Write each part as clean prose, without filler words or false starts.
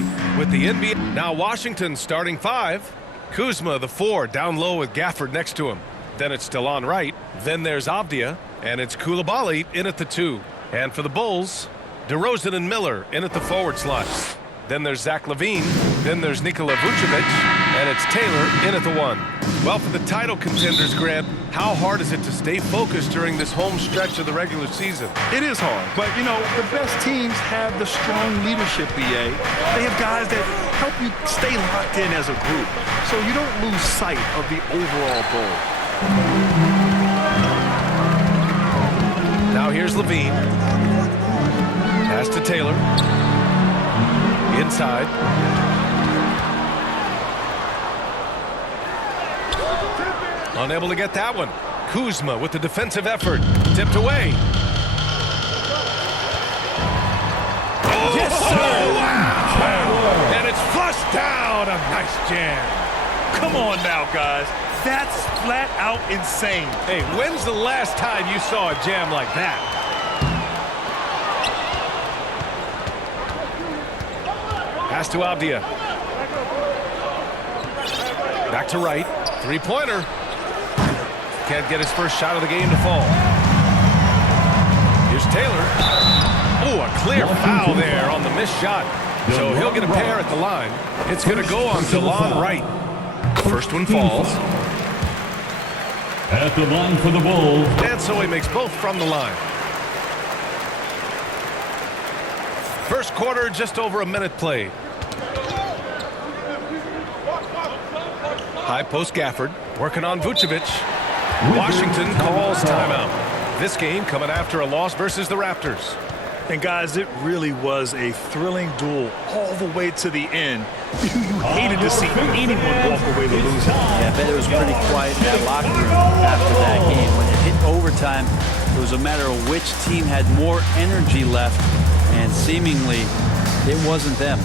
right with the NBA. Now Washington starting 5. Kuzma, the 4, down low with Gafford next to him. Then it's Delon Wright. Then there's Avdia. And it's Koulibaly in at the 2. And for the Bulls, DeRozan and Miller in at the forward slots. Then there's Zach LaVine. Then there's Nikola Vucevic. And it's Taylor in at the 1. Well, for the title contenders, Grant, how hard is it to stay focused during this home stretch of the regular season? It is hard, but, you know, the best teams have the strong leadership, BA. They have guys that help you stay locked in as a group, so you don't lose sight of the overall goal. Now here's LaVine. Pass to Taylor. Inside. Unable to get that one. Kuzma with the defensive effort. Tipped away. Oh, yes, sir. Wow. And it's flushed down. A nice jam. Come on now, guys. That's flat out insane. Hey, when's the last time you saw a jam like that? Pass to Avdia. Back to Wright. Three-pointer. Can't get his first shot of the game to fall. Here's Taylor. Oh, a clear foul there on the missed shot. So he'll get a pair at the line. It's going to go on Delon Wright. First one falls. At the line for the Bulls. And so he makes both from the line. First quarter, just over a minute played. High post Gafford, working on Vucevic. Washington calls timeout. This game coming after a loss versus the Raptors. And guys, it really was a thrilling duel all the way to the end. You hated to see anyone walk away the loser. Yeah, I bet it was pretty quiet in that locker room after that game. When it hit overtime, it was a matter of which team had more energy left, and seemingly it wasn't them.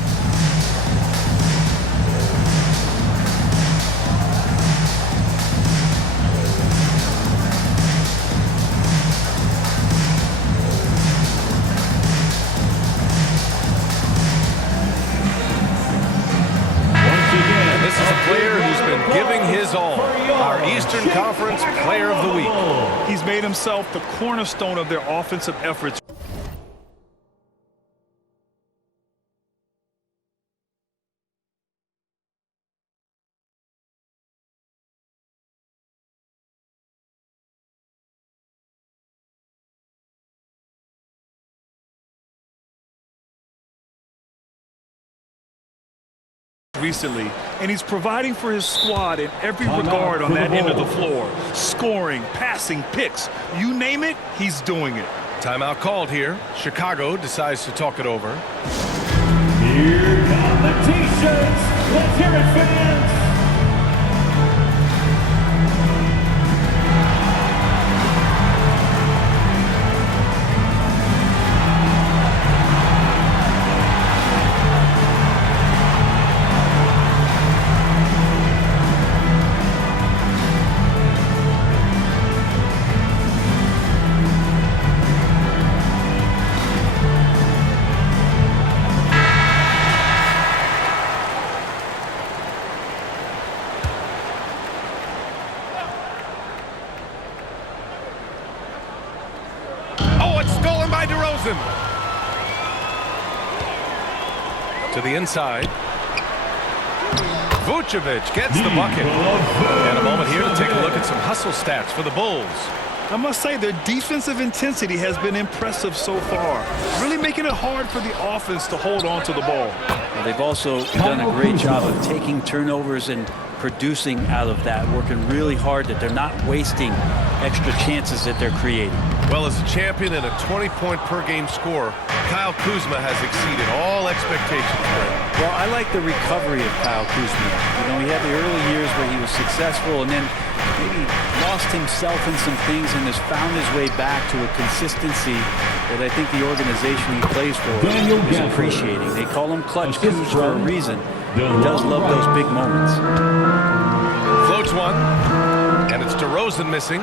Giving his all. Our Eastern Conference Player of the Week. He's made himself the cornerstone of their offensive efforts. Recently, and he's providing for his squad in every regard on that end of the floor. Scoring, passing, picks, you name it, he's doing it. Timeout called here. Chicago decides to talk it over. Here come the T-shirts. Let's hear it, fans. DeRozan. To the inside. Vucevic gets the bucket. And a moment here to take a look at some hustle stats for the Bulls. I must say their defensive intensity has been impressive so far, really making it hard for the offense to hold on to the ball. Well, they've also done a great job of taking turnovers and producing out of that, working really hard that they're not wasting extra chances that they're creating. Well, as a champion and a 20-point-per-game scorer, Kyle Kuzma has exceeded all expectations. Well, I like the recovery of Kyle Kuzma. You know, he had the early years where he was successful and then maybe lost himself in some things and has found his way back to a consistency that I think the organization he plays for is appreciating. They call him Clutch Kuz for a reason. He does love those big moments. Floats one, and it's DeRozan missing.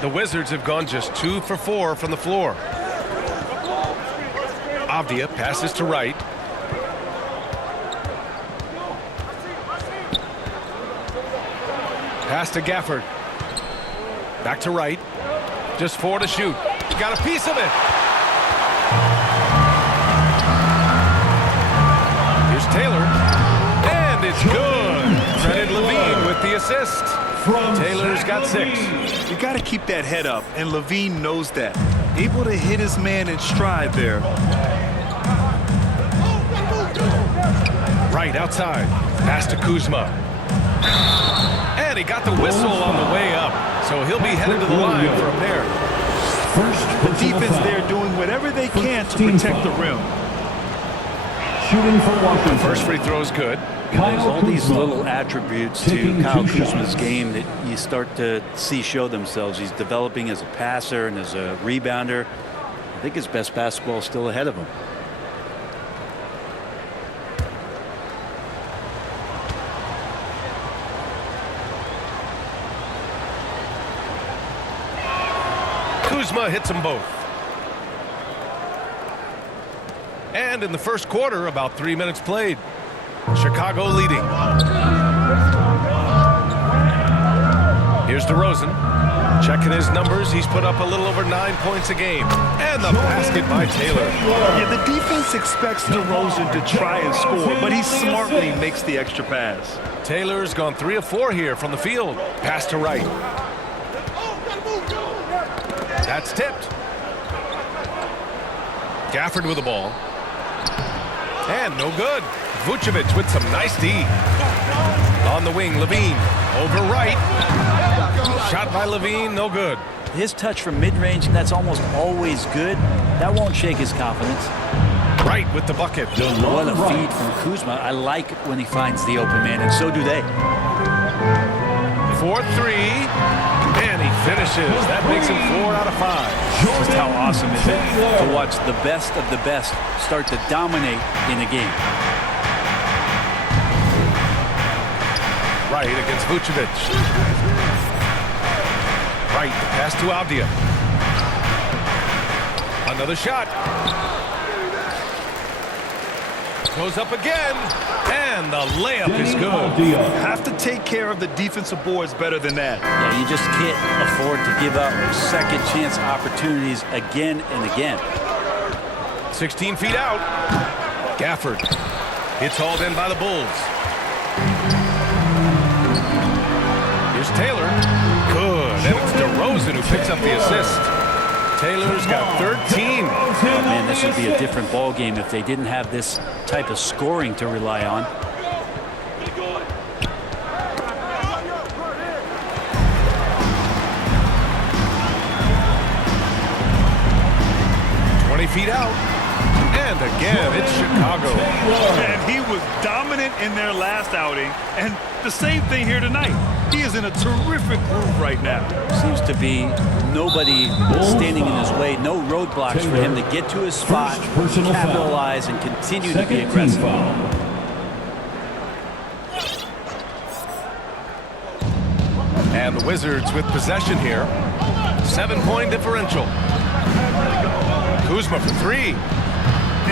The Wizards have gone just 2 for 4 from the floor. Avdia passes to right. Pass to Gafford. Back to right. Just 4 to shoot. Got a piece of it. Here's Taylor. And it's good. Credit Levine with the assist. Taylor's got 6. You got to keep that head up, and Levine knows that. Able to hit his man in stride there. Right outside. Pass to Kuzma. And he got the whistle on the way up. So he'll be headed to the line for a pair. The defense there doing whatever they can to protect the rim. Shooting for Washington. First free throw is good. There's all these little attributes to Kyle Kuzma's game that you start to see show themselves. He's developing as a passer and as a rebounder. I think his best basketball is still ahead of him. Kuzma hits them both. And in the first quarter, about 3 minutes played. Chicago leading. Here's DeRozan. Checking his numbers. He's put up a little over 9 points a game. And the basket by Taylor. Yeah, the defense expects DeRozan to try and score, but he smartly makes the extra pass. Taylor's gone 3 of 4 here from the field. Pass to right. That's tipped. Gafford with the ball. And no good. Vucevic with some nice D. On the wing, Levine. Over right. Shot by Levine, no good. His touch from mid-range, that's almost always good. That won't shake his confidence. Right with the bucket. What a feed from Kuzma. I like when he finds the open man, and so do they. 4-3. And he finishes. That makes him 4 out of 5. Just how awesome is it to watch the best of the best start to dominate in a game. Right against Vucevic. Right, the pass to Avdia. Another shot. Goes up again. And the layup is good. Have to take care of the defensive boards better than that. Yeah, you just can't afford to give up second chance opportunities again and again. 16 feet out. Gafford. It's hauled in by the Bulls. Here's Taylor. Good. And it's DeRozan who picks up the assist. Taylor's got 13. Oh, man, this would be a different ball game if they didn't have this type of scoring to rely on. Feet out. And again, it's Chicago. And he was dominant in their last outing. And the same thing here tonight. He is in a terrific groove right now. Seems to be nobody standing in his way. No roadblocks for him to get to his spot, capitalize, and continue to be aggressive. And the Wizards with possession here. 7-point differential. Kuzma for 3.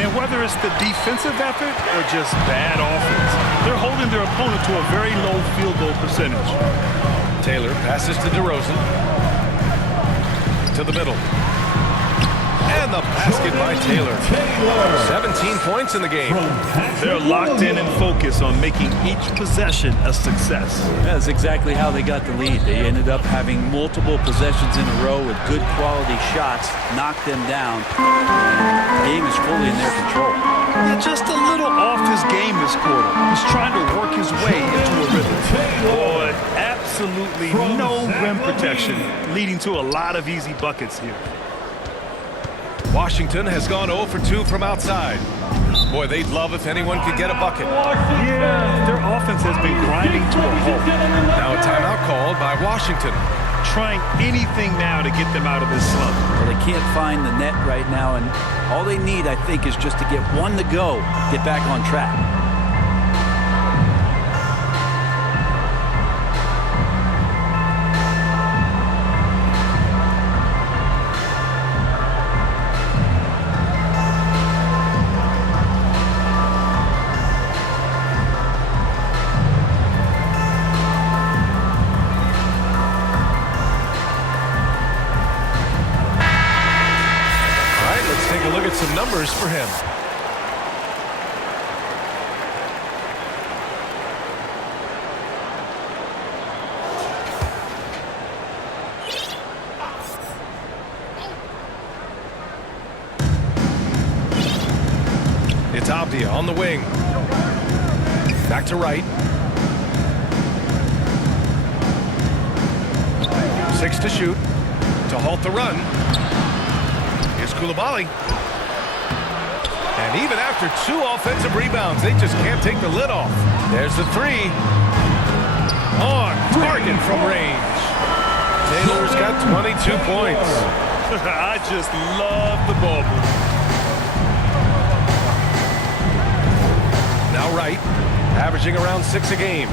And whether it's the defensive effort or just bad offense, they're holding their opponent to a very low field goal percentage. Taylor passes to DeRozan. To the middle. And the basket by Taylor. 17 points in the game. They're locked in and focused on making each possession a success. That's exactly how they got the lead. They ended up having multiple possessions in a row with good quality shots, knocked them down. The game is fully in their control. Yeah, just a little off his game this quarter. He's trying to work his way into a rhythm. Boy, absolutely no rim protection, leading to a lot of easy buckets here. Washington has gone 0 for 2 from outside. Boy, they'd love if anyone could get a bucket. Yeah, their offense has been grinding to a halt. Now a timeout called by Washington. Trying anything now to get them out of this slump. Well, they can't find the net right now, and all they need, I think, is just to get one to go, get back on track. numbers for him. It's Abdia on the wing. Back to right. 6 to shoot. To halt the run. Here's Koulibaly. And even after 2 offensive rebounds, they just can't take the lid off. There's the 3. On target from range. Taylor's got 22 points. I just love the ball movement. Now right, averaging around 6 a game.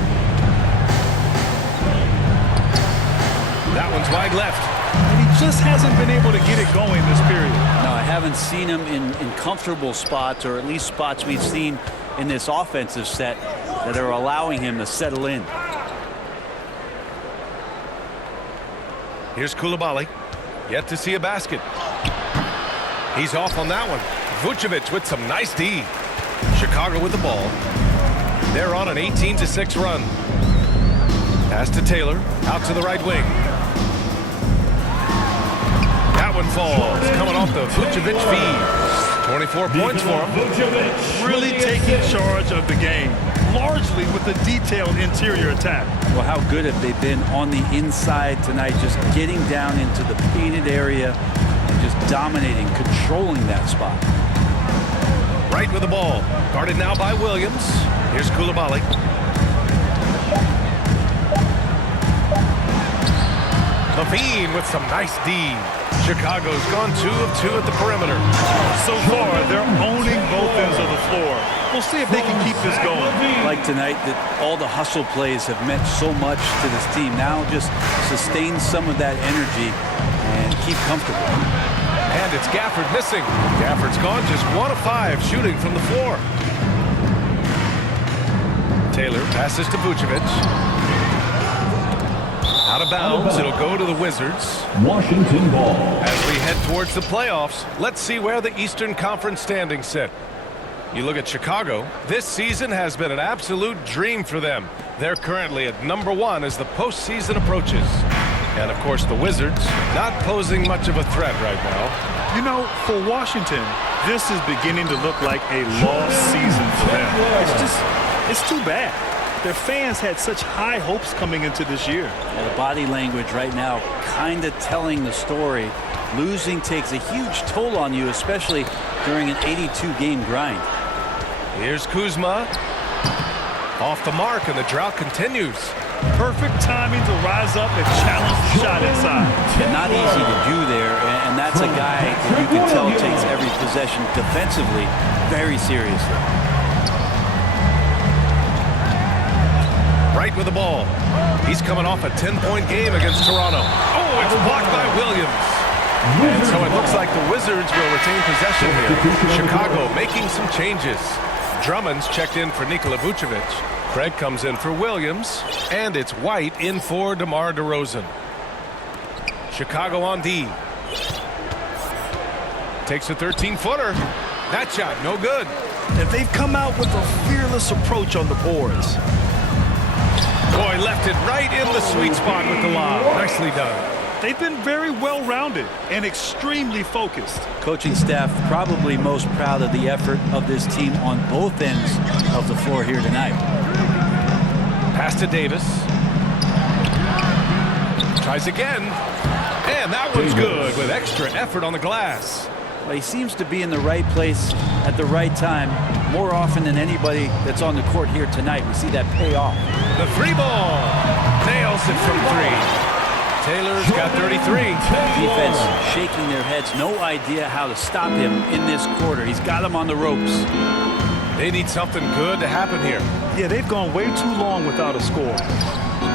That one's wide left. And he just hasn't been able to get it going this period. No, I haven't seen him in comfortable spots, or at least spots we've seen in this offensive set that are allowing him to settle in. Here's Koulibaly. Yet to see a basket. He's off on that one. Vucevic with some nice D. Chicago with the ball. They're on an 18-6 run. Pass to Taylor. Out to the right wing. That one falls. Coming off the Vucevic feed. 24 points for him. Really taking charge of the game. Largely with the detailed interior attack. Well, how good have they been on the inside tonight, just getting down into the painted area and just dominating, controlling that spot. Right with the ball. Guarded now by Williams. Here's Koulibaly. Levine with some nice D. Chicago's gone 2 of 2 at the perimeter. So far, they're owning both ends of the floor. We'll see if they can keep this going. Like tonight, that all the hustle plays have meant so much to this team. Now just sustain some of that energy and keep comfortable. And it's Gafford missing. Gafford's gone just 1 of 5 shooting from the floor. Taylor passes to Vucevic. Out of bounds. It'll go to the Wizards. Washington ball. As we head towards the playoffs, let's see where the Eastern Conference standings sit. You look at Chicago. This season has been an absolute dream for them. They're currently at number 1 as the postseason approaches. And, of course, the Wizards not posing much of a threat right now. You know, for Washington, this is beginning to look like a lost season for them. It's too bad. Their fans had such high hopes coming into this year. The body language right now kind of telling the story. Losing takes a huge toll on you, especially during an 82-game grind. Here's Kuzma. Off the mark, and the drought continues. Perfect timing to rise up and challenge the shot inside. And not easy to do there, and that's a guy that you can tell takes every possession defensively very seriously. Right with the ball. He's coming off a 10-point game against Toronto. Oh, it's blocked by Williams. And so it looks like the Wizards will retain possession here. Chicago making some changes. Drummond's checked in for Nikola Vucevic. Craig comes in for Williams. And it's White in for DeMar DeRozan. Chicago on D. Takes a 13-footer. That shot, no good. And they've come out with a fearless approach on the boards. Boy, left it right in the sweet spot with the lob. Nicely done. They've been very well-rounded and extremely focused. Coaching staff probably most proud of the effort of this team on both ends of the floor here tonight. Pass to Davis. Tries again. And that one's good with extra effort on the glass. Well, he seems to be in the right place at the right time more often than anybody that's on the court here tonight. We see that pay off. The 3-ball. Nails it from 3. Taylor's got 33. Defense shaking their heads. No idea how to stop him in this quarter. He's got him on the ropes. They need something good to happen here. Yeah, they've gone way too long without a score.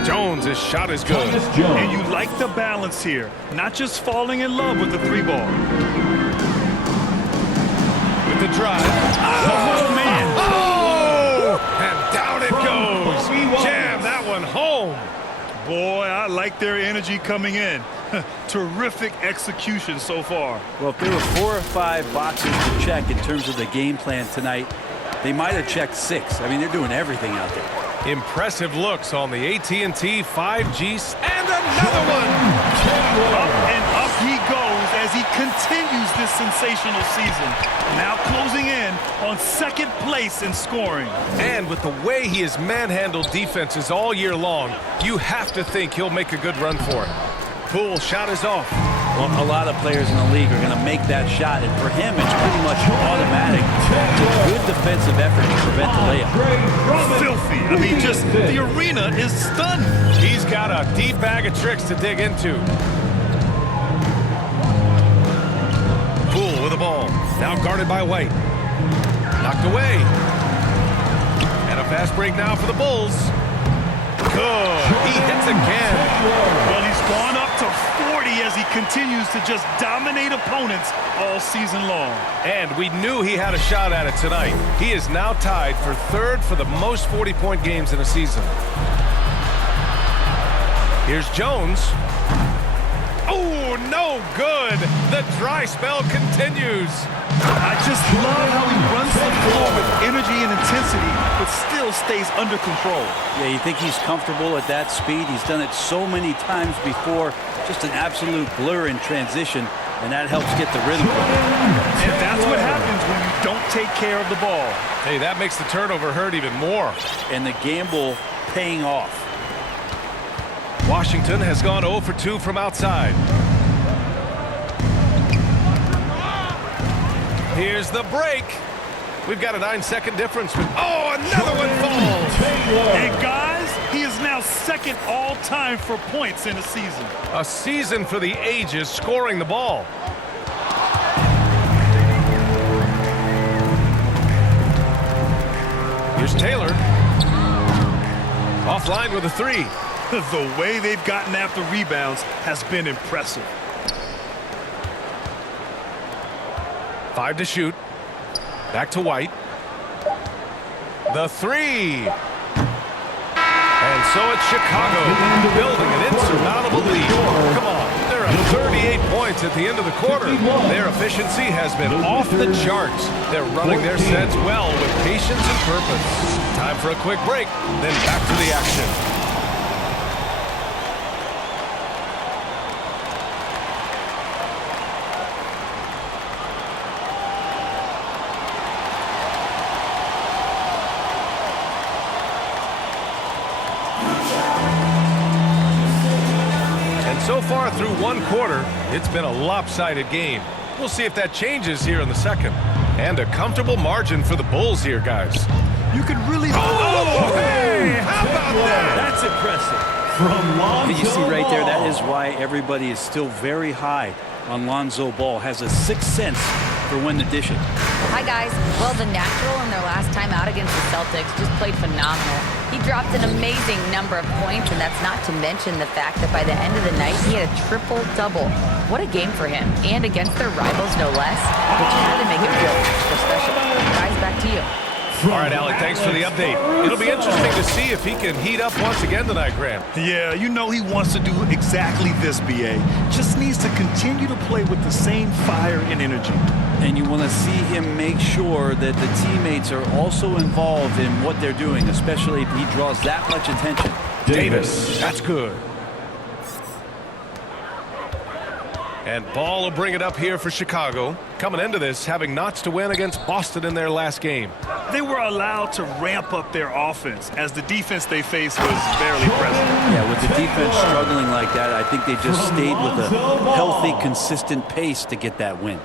Jones, his shot is good. And you like the balance here. Not just falling in love with the 3-ball. With the drive. Oh, man. Oh! And down it goes. Jam that one home. Boy, I like their energy coming in. Terrific execution so far. Well, if there were 4 or 5 boxes to check in terms of the game plan tonight, they might have checked 6. I mean, they're doing everything out there. Impressive looks on the AT&T 5G. And another one! Up and up he goes as he continues this sensational season. Now closing in on 2nd place in scoring. And with the way he has manhandled defenses all year long, you have to think he'll make a good run for it. Poole shot is off. Well, a lot of players in the league are going to make that shot, and for him, it's pretty much automatic. Good defensive effort to prevent the layup. Filthy. I mean, just the arena is stunned. He's got a deep bag of tricks to dig into. Poole with the ball. Now guarded by White. Knocked away. And a fast break now for the Bulls. Good. He hits again. Well, he's gone up to 40 as he continues to just dominate opponents all season long. And we knew he had a shot at it tonight. He is now tied for 3rd for the most 40-point games in a season. Here's Jones. Oh, no good. The dry spell continues. I just love how he runs the floor with energy and intensity, but still stays under control. Yeah, you think he's comfortable at that speed? He's done it so many times before. Just an absolute blur in transition, and that helps get the rhythm going. And that's what happens when you don't take care of the ball. Hey, that makes the turnover hurt even more. And the gamble paying off. Washington has gone 0 for 2 from outside. Here's the break. We've got a 9-second difference. Oh, another one falls. And guys, he is now 2nd all-time for points in a season. A season for the ages scoring the ball. Here's Taylor. Offline with a 3. The way they've gotten after rebounds has been impressive. 5 to shoot. Back to White. The 3. And so it's Chicago building an insurmountable lead. Come on, they're at 38 points at the end of the quarter. Their efficiency has been off the charts. They're running their sets well with patience and purpose. Time for a quick break, then back to the action. So far through 1 quarter, it's been a lopsided game. We'll see if that changes here in the 2nd. And a comfortable margin for the Bulls here, guys. You can really... Oh, hey! How about that? That's impressive. You see right there, that is why everybody is still very high on Lonzo Ball. Has a 6th sense for when to dish it. Hi, guys. Well, the Natural in their last time out against the Celtics just played phenomenal. He dropped an amazing number of points, and that's not to mention the fact that by the end of the night, he had a triple-double. What a game for him, and against their rivals, no less, which had to make him feel extra special. Guys, back to you. All right, Alec, thanks for the update. It'll be interesting to see if he can heat up once again tonight, Graham. Yeah, you know he wants to do exactly this, BA. Just needs to continue to play with the same fire and energy. And you want to see him make sure that the teammates are also involved in what they're doing, especially if he draws that much attention. Davis, that's good. And Ball will bring it up here for Chicago. Coming into this, having knots to win against Boston in their last game. They were allowed to ramp up their offense as the defense they faced was barely present. Yeah, with the defense struggling like that, I think they just stayed with a healthy, consistent pace to get that win.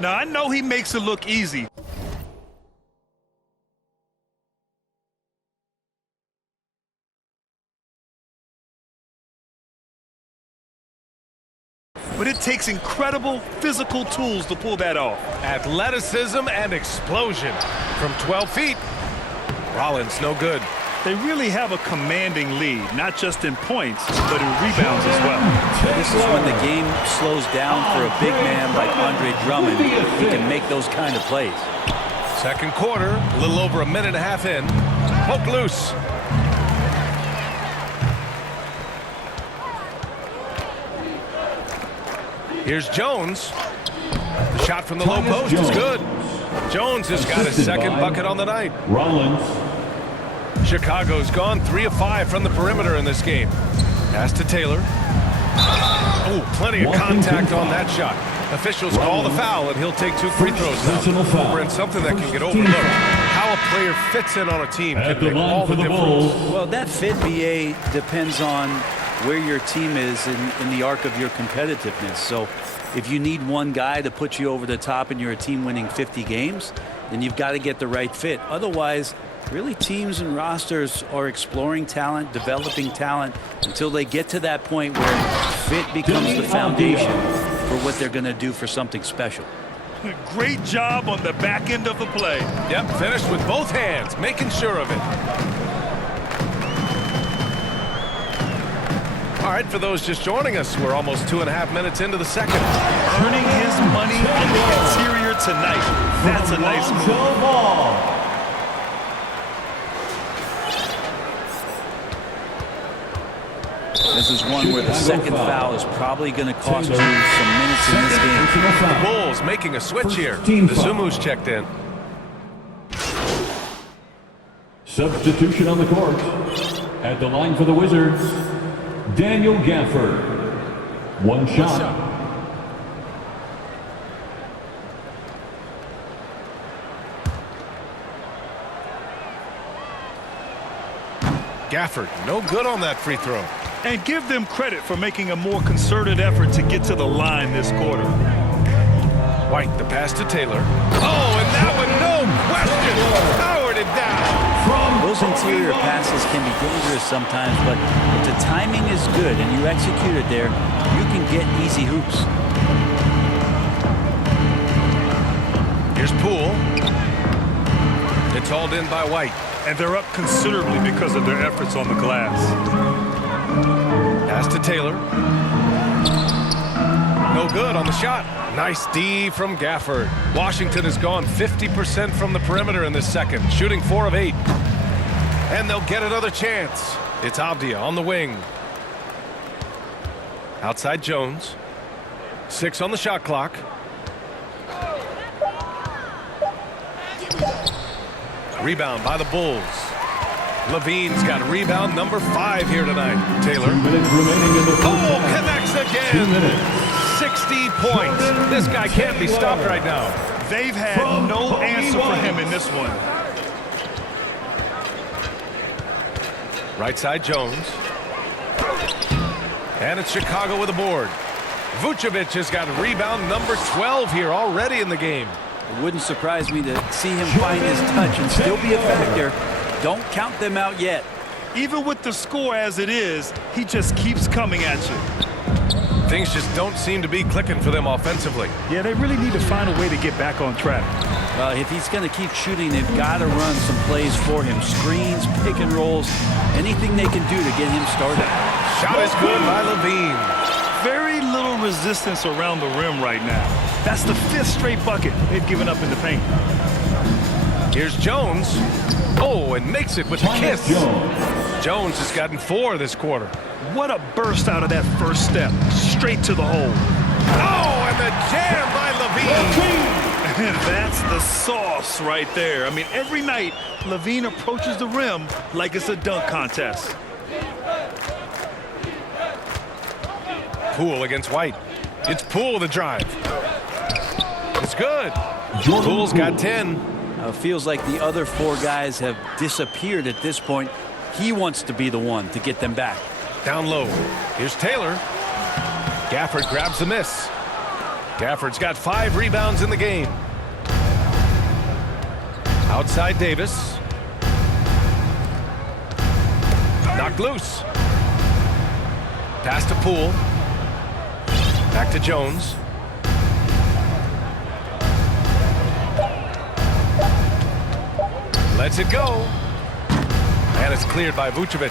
Now, I know he makes it look easy. But it takes incredible physical tools to pull that off. Athleticism and explosion from 12 feet. Rollins, no good. They really have a commanding lead, not just in points, but in rebounds as well. This is when the game slows down for a big man like Andre Drummond. He can make those kind of plays. 2nd quarter, a little over a minute and a half in. Poke loose. Here's Jones. The shot from the low post is good. Jones has got his second bucket on the night. Rollins. Chicago's gone 3 of 5 from the perimeter in this game. Pass to Taylor. Oh, plenty of contact on that shot. Officials call the foul, and he'll take 2 free throws now. We're in something that can get overlooked. How a player fits in on a team can make all the difference. Well, that fit, BA, depends on where your team is in the arc of your competitiveness. So if you need one guy to put you over the top and you're a team winning 50 games, then you've got to get the right fit. Otherwise, really, teams and rosters are exploring talent, developing talent until they get to that point where fit becomes the foundation for what they're going to do for something special. Great job on the back end of the play. Yep, finished with both hands, making sure of it. All right, for those just joining us, we're almost 2.5 minutes into the second. Earning his money in the interior tonight. That's a nice move. This is one where the second foul is probably going to cost you some minutes in this game. The Bulls making a switch here. The Zumu's checked in. Substitution on the court. At the line for the Wizards, Daniel Gafford. One shot. Gafford, no good on that free throw. And give them credit for making a more concerted effort to get to the line this quarter. White, the pass to Taylor. Oh, and that one, no question, powered it down. Those interior passes can be dangerous sometimes, but if the timing is good and you execute it there, you can get easy hoops. Here's Poole. It's hauled in by White. And they're up considerably because of their efforts on the glass. Pass to Taylor. No good on the shot. Nice D from Gafford. Washington has gone 50% from the perimeter in this second, shooting 4 of 8. And they'll get another chance. It's Avdia on the wing. Outside Jones. 6 on the shot clock. Rebound by the Bulls. Levine's got rebound number 5 here tonight. Taylor. 2 minutes remaining in the first half. Connects 2 again. minutes. 60 points. This guy can't be stopped right now. They've had no answer for him in this one. Right side Jones. And it's Chicago with a board. Vucevic has got rebound number 12 here already in the game. It wouldn't surprise me to see him find his touch and still be a factor. Don't count them out yet. Even with the score as it is, he just keeps coming at you. Things just don't seem to be clicking for them offensively. Yeah, they really need to find a way to get back on track. Well, if he's going to keep shooting, they've got to run some plays for him. Screens, pick and rolls, anything they can do to get him started. Shot is good by Levine. Very little resistance around the rim right now. That's the 5th straight bucket they've given up in the paint. Here's Jones. Oh, and makes it with a kiss. Jones has gotten 4 this quarter. What a burst out of that first step. Straight to the hole. Oh, and the jam by Levine. And that's the sauce right there. I mean, every night, Levine approaches the rim like it's a dunk contest. Poole against White. It's Poole the drive. It's good. Poole's got 10. Feels like the other 4 guys have disappeared at this point. He wants to be the one to get them back. Down low. Here's Taylor. Gafford grabs the miss. Gafford's got 5 rebounds in the game. Outside Davis. Knocked loose. Pass to Poole. Back to Jones. Lets it go. And it's cleared by Vucevic.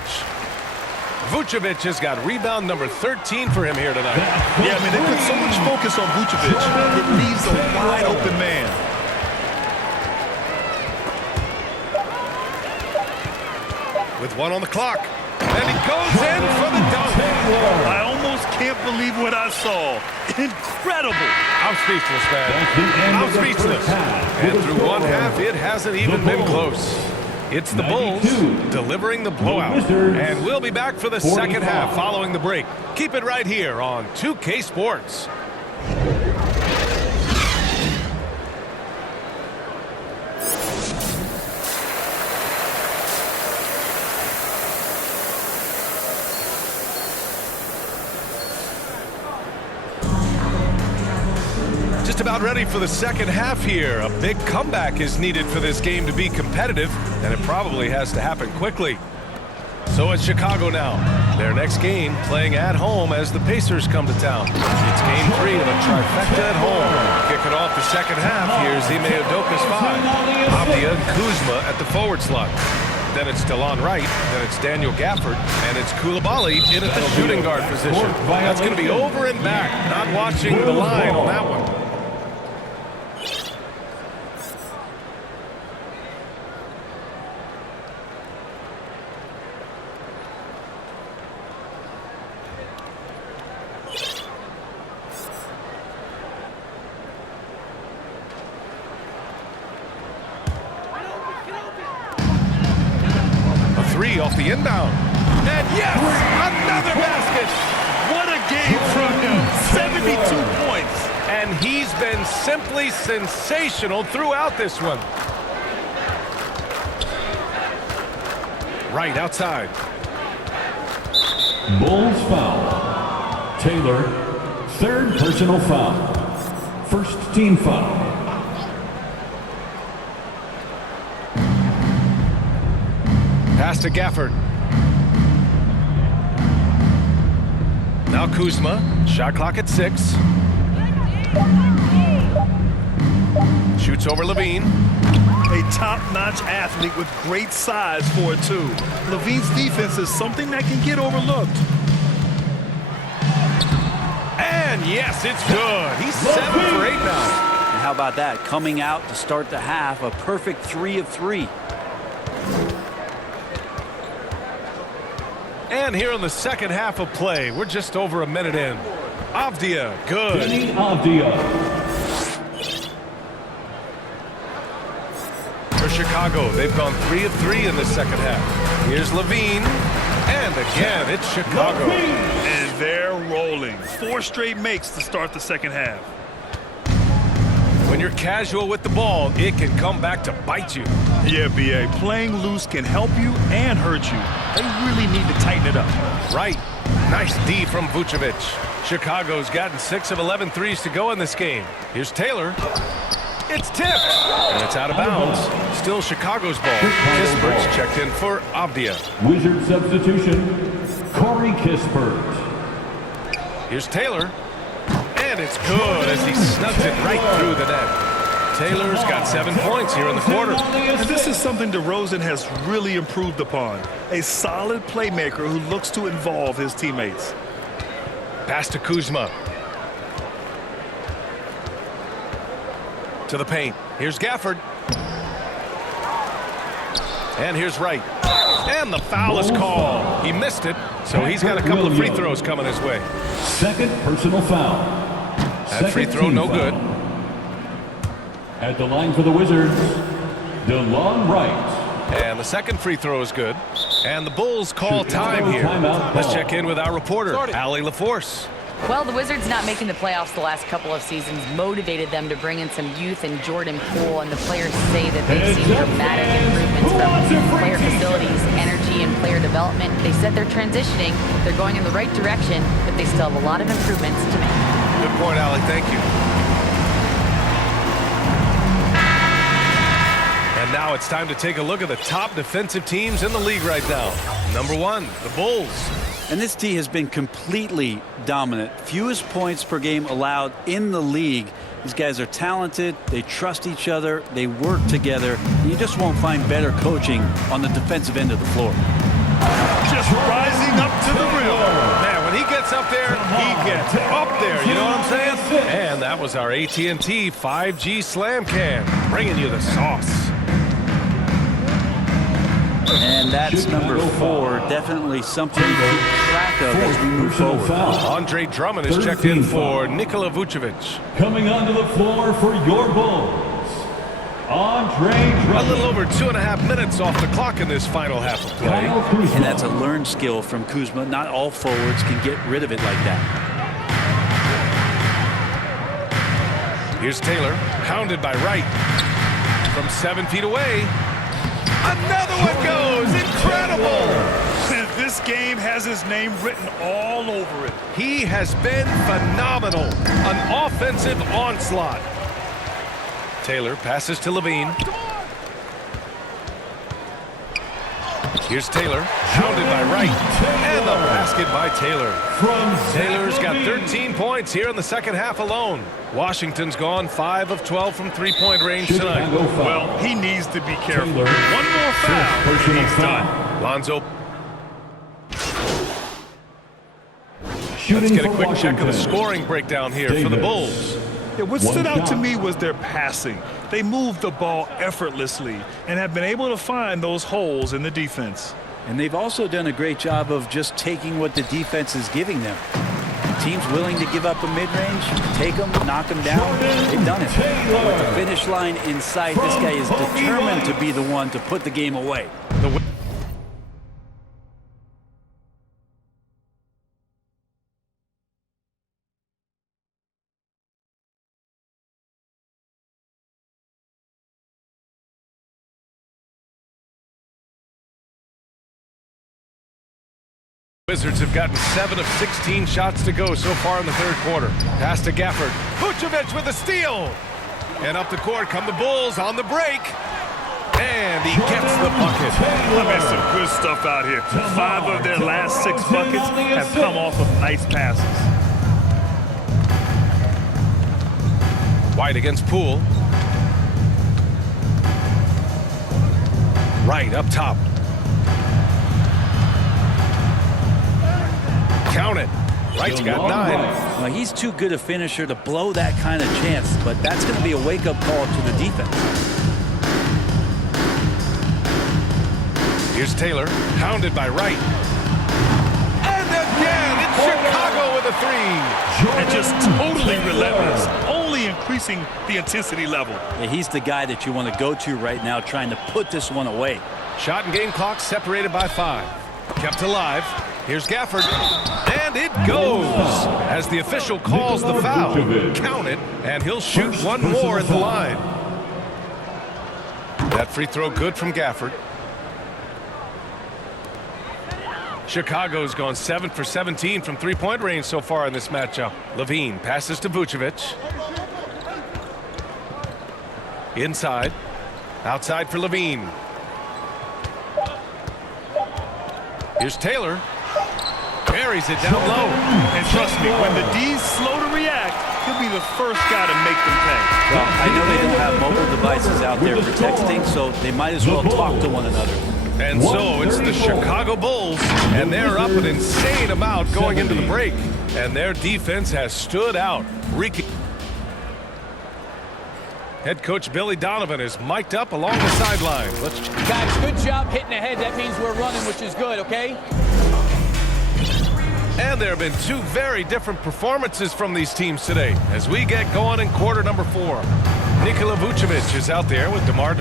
Vucevic has got rebound number 13 for him here tonight. Yeah, I mean, they put so much focus on Vucevic, it leaves a wide open man. With 1 on the clock. And he goes in for the dunk. I almost can't believe what I saw. incredible. I'm speechless, man. That's the end I'm of the speechless. first half. And With a through score one of half, it hasn't even been Bulls. close. It's the Bulls 92. delivering the blowout. Wizards, And we'll be back for the 45. second half following the break. Keep it right here on 2K Sports. Just about ready for the second half here. A big comeback is needed for this game to be competitive, and it probably has to happen quickly. So it's Chicago now. Their next game playing at home as the Pacers come to town. It's game 3 of a trifecta at home. Kicking off the second half, here's Ime Udoka's 5. Avdia and Kuzma at the forward slot. Then it's DeLon Wright, then it's Daniel Gafford, and it's Coulibaly in at the shooting guard position. That's going to be over and back. Not watching the line on that one. Three off the inbound. And yes, another basket. What a game from him. 72 points. And he's been simply sensational throughout this one. Right outside. Bulls foul. Taylor, third personal foul. First team foul. Pass to Gafford. Now Kuzma. Shot clock at 6. Shoots over Levine. A top-notch athlete with great size for it, too. Levine's defense is something that can get overlooked. And yes, it's good. He's 7 for 8 now. And how about that? Coming out to start the half, a perfect 3 of 3. And here in the second half of play, we're just over a minute in. Avdia, good. Denny Avdia. For Chicago, they've gone 3 of 3 in the second half. Here's Levine. And again, it's Chicago. And they're rolling. 4 straight makes to start the second half. When you're casual with the ball, it can come back to bite you. Yeah, B.A. Playing loose can help you and hurt you. They really need to tighten it up. Right. Nice D from Vucevic. Chicago's gotten 6 of 11 threes to go in this game. Here's Taylor. It's tipped. And it's out of bounds. Still Chicago's ball. Kispert's checked in for Avdia. Wizard substitution. Corey Kispert. Here's Taylor. And it's good as he snugs it right through the net. Taylor's got 7 points here in the quarter. And this is something DeRozan has really improved upon. A solid playmaker who looks to involve his teammates. Pass to Kuzma. To the paint. Here's Gafford. And here's Wright. And the foul is called. He missed it, so he's got a couple of free throws coming his way. Second personal foul. That free throw no good. At the line for the Wizards, DeLon Wright. And the second free throw is good. And the Bulls call time here. Timeout Let's call. check in with our reporter, Allie LaForce. Well, the Wizards not making the playoffs the last couple of seasons motivated them to bring in some youth and Jordan Poole, and the players say that they've seen dramatic improvements from player facilities, energy, and player development. They said they're transitioning, they're going in the right direction, but they still have a lot of improvements to make. Good point, Allie. Thank you. And now it's time to take a look at the top defensive teams in the league right now. Number 1, the Bulls. And this team has been completely dominant. Fewest points per game allowed in the league. These guys are talented. They trust each other. They work together. And you just won't find better coaching on the defensive end of the floor. Just rising up to the rim. Man, when he gets up there, he gets up there. You know what I'm saying? And that was our AT&T 5G Slam Can, bringing you the sauce. And that's number 4. Definitely something to keep track of as we move forward. Andre Drummond is checked in for Nikola Vucevic. Coming onto the floor for your Bulls, Andre Drummond. A little over 2.5 minutes off the clock in this final half of play. And that's a learned skill from Kuzma. Not all forwards can get rid of it like that. Here's Taylor, hounded by Wright. From 7 feet away. Another one goes! Incredible! This game has his name written all over it. He has been phenomenal. An offensive onslaught. Taylor passes to Levine. Here's Taylor, hounded by Wright. And the basket by Taylor. Taylor's got 13 points here in the second half alone. Washington's gone 5 of 12 from three-point range tonight. Well, he needs to be careful. One more foul, and he's done. Lonzo. Let's Shooting get a for quick check of the Washington. scoring breakdown here for the Bulls. Yeah, what stood out to me was their passing. They moved the ball effortlessly and have been able to find those holes in the defense. And they've also done a great job of just taking what the defense is giving them. Teams willing to give up a mid-range, take them, knock them down. They've done it. With the finish line in sight, this guy is determined to be the one to put the game away. Wizards have gotten 7 of 16 shots to go so far in the third quarter. Pass to Gafford. Vucevic with a steal. And up the court come the Bulls on the break. And he gets the bucket. I mean, some good stuff out here. 5 of their last 6 buckets have come off of nice passes. White against Poole. Right up top. Count it. Wright's got 9. Well, he's too good a finisher to blow that kind of chance, but that's going to be a wake-up call to the defense. Here's Taylor, hounded by Wright. And again, it's Chicago with a 3. And just totally relentless, only increasing the intensity level. Yeah, he's the guy that you want to go to right now, trying to put this one away. Shot and game clock separated by 5. Kept alive. Here's Gafford. And it goes as the official calls the foul. Count it, and he'll shoot one more at the line. That free throw good from Gafford. Chicago's gone 7 for 17 from three-point range so far in this matchup. Levine passes to Vucevic. Inside. Outside for Levine. Here's Taylor. Buries it down low. And trust me, when the D's slow to react, he'll be the first guy to make them pay. Well, I know they don't have mobile devices out there for texting, so they might as well talk to one another. And so it's the Chicago Bulls, and they're up an insane amount going into the break. And their defense has stood out. Head coach Billy Donovan is mic'd up along the sideline. Guys, good job hitting ahead. That means we're running, which is good, okay? And there have been 2 very different performances from these teams today as we get going in quarter number 4. Nikola Vucevic is out there with DeMar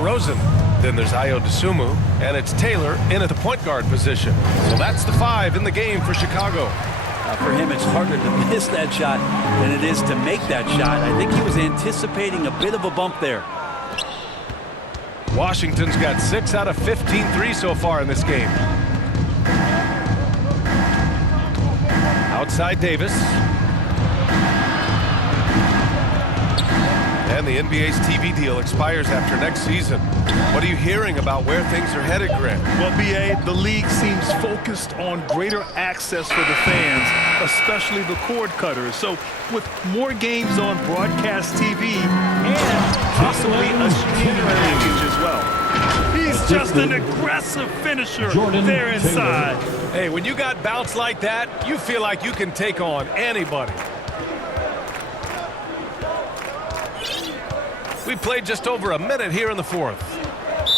DeRozan. Then there's Ayo Dosunmu, and it's Taylor in at the point guard position. So that's the 5 in the game for Chicago. For him, it's harder to miss that shot than it is to make that shot. I think he was anticipating a bit of a bump there. Washington's got 6 out of 15 threes so far in this game. Outside Davis. And the NBA's TV deal expires after next season. What are you hearing about where things are headed, Grant? Well, B.A., the league seems focused on greater access for the fans, especially the cord cutters. So with more games on broadcast TV and possibly a streaming package as well. He's just an aggressive finisher there inside. Hey, when you got bounce like that, you feel like you can take on anybody. We played just over a minute here in the 4th.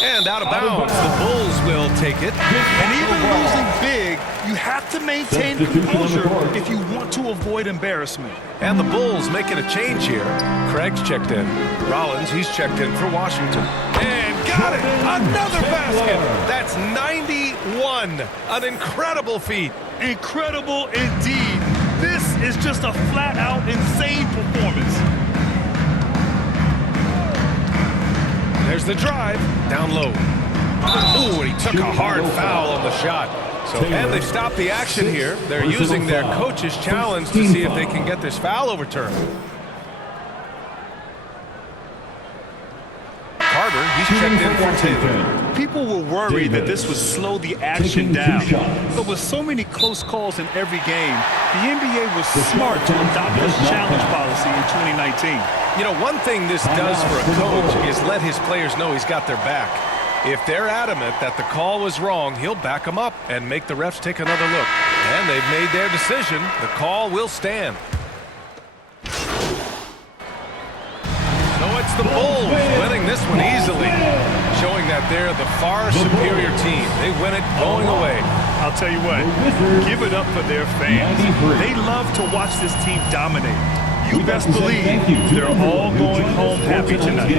And out of bounds. The Bulls will take it. And even losing big, you have to maintain composure if you want to avoid embarrassment. And the Bulls making a change here. Craig's checked in. Rollins, he's checked in for Washington. And got it! Another basket! That's 91. An incredible feat. Incredible indeed. This is just a flat-out insane performance. There's the drive. Down low. Ooh, and he took a hard foul on the shot. So, and they've stopped the action here. They're using their coach's challenge to see if they can get this foul overturned. Carter, he's checked in for Taylor. People were worried that this would slow the action down. But with so many close calls in every game, the NBA was smart to adopt this challenge policy in 2019. You know, one thing this does for a coach is let his players know he's got their back. If they're adamant that the call was wrong, he'll back them up and make the refs take another look. And they've made their decision. The call will stand. So it's the Bulls winning this one easily, showing that they're the far superior team. They win it going away. I'll tell you what, give it up for their fans. They love to watch this team dominate. You best believe they're all going home happy tonight.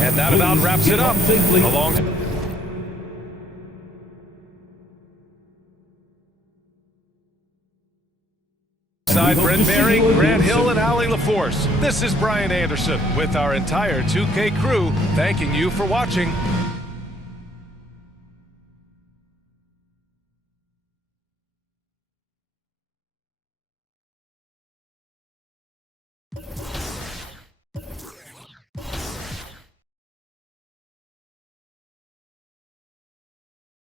And that about wraps it up. Alongside Brent Berry, Grant Hill, and Allie LaForce, this is Brian Anderson with our entire 2K crew thanking you for watching.